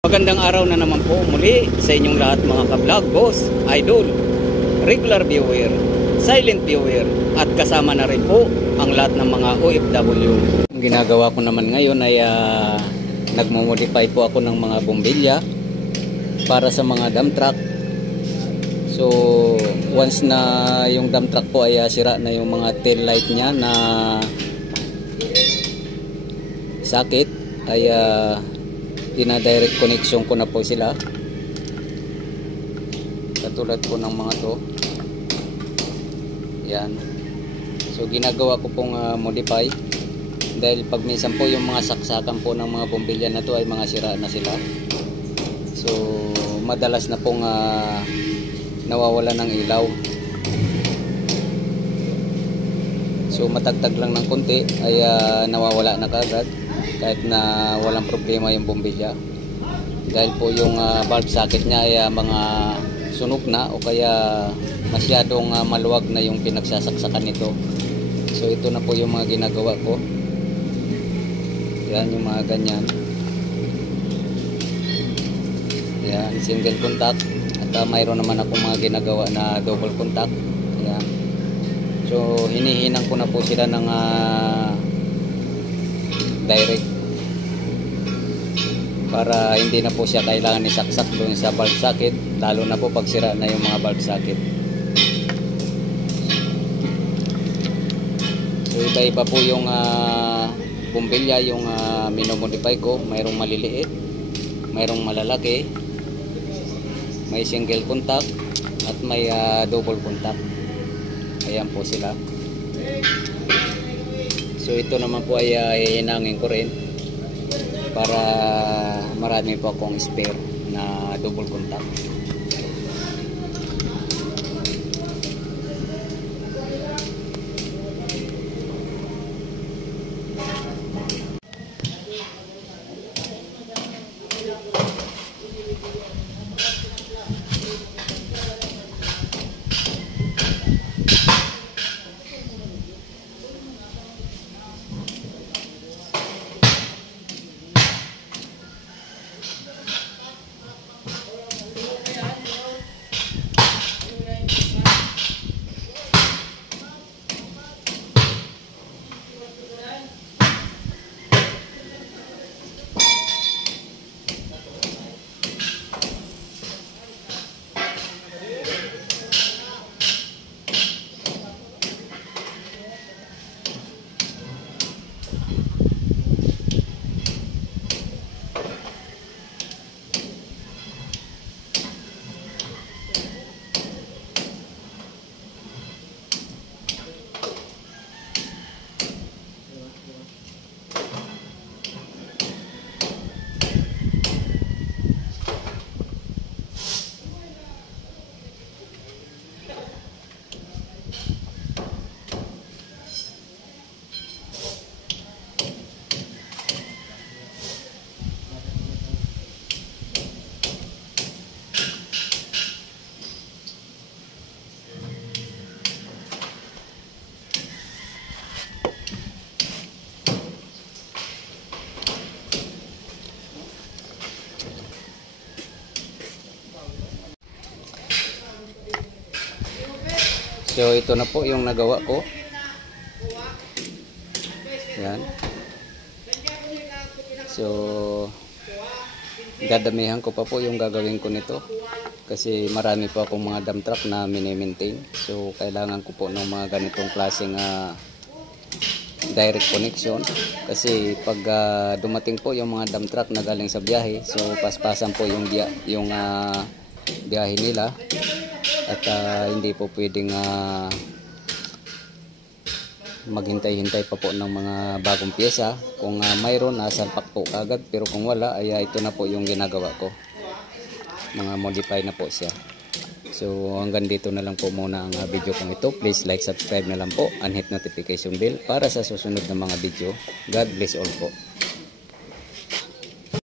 Magandang araw na naman po muli sa inyong lahat mga ka-vlog, boss, idol, regular viewer, silent viewer at kasama na rin po ang lahat ng mga OFW. Ang ginagawa ko naman ngayon ay nagmo-modify po ako ng mga bombilya para sa mga dump truck. So once na yung dump truck po ay sira na yung mga tail light niya na sakit, ay dina-direct connection ko na po sila, katulad po ng mga to. Yan, so ginagawa ko pong modify dahil pag minsan po yung mga saksakan po ng mga bombilya na to ay mga sira na sila. So madalas na pong nawawala ng ilaw. So matagtag lang ng konti ay nawawala na kaagad kahit na walang problema yung bombilya, dahil po yung bulb socket niya ay mga sunog na o kaya masyadong maluwag na yung pinagsasaksakan nito. So ito na po yung mga ginagawa ko. Yan yung mga ganyan. Yan, single contact, at mayroon naman ako mga ginagawa na double contact. Yan. So hinihinang ko na po sila ng direct para hindi na po siya kailangan isaksak doon sa bulb socket, lalo na po pag sira na yung mga bulb socket. So iba-iba po yung bombilya yung minomodify ko. Mayroong maliliit, mayroong malalaki, may single contact at may double contact. Ayan po sila. So ito naman po ay hihinangin ko rin para marami po akong spare na double contact. So ito na po yung nagawa ko. Yan. So dadamihan ko pa po yung gagawin ko nito kasi marami po akong mga dump truck na mini-maintain. So kailangan ko po ng mga ganitong klaseng direct connection kasi pag dumating po yung mga dump truck na galing sa biyahe, so paspasan po yung biyahe nila. At hindi po pwedeng maghintay-hintay pa po ng mga bagong pyesa. Kung mayroon, salpak po agad. Pero kung wala, ay ito na po yung ginagawa ko. Mga modify na po siya. So hanggang dito na lang po muna ang video kong ito. Please like, subscribe na lang po and hit notification bell para sa susunod na mga video. God bless all po.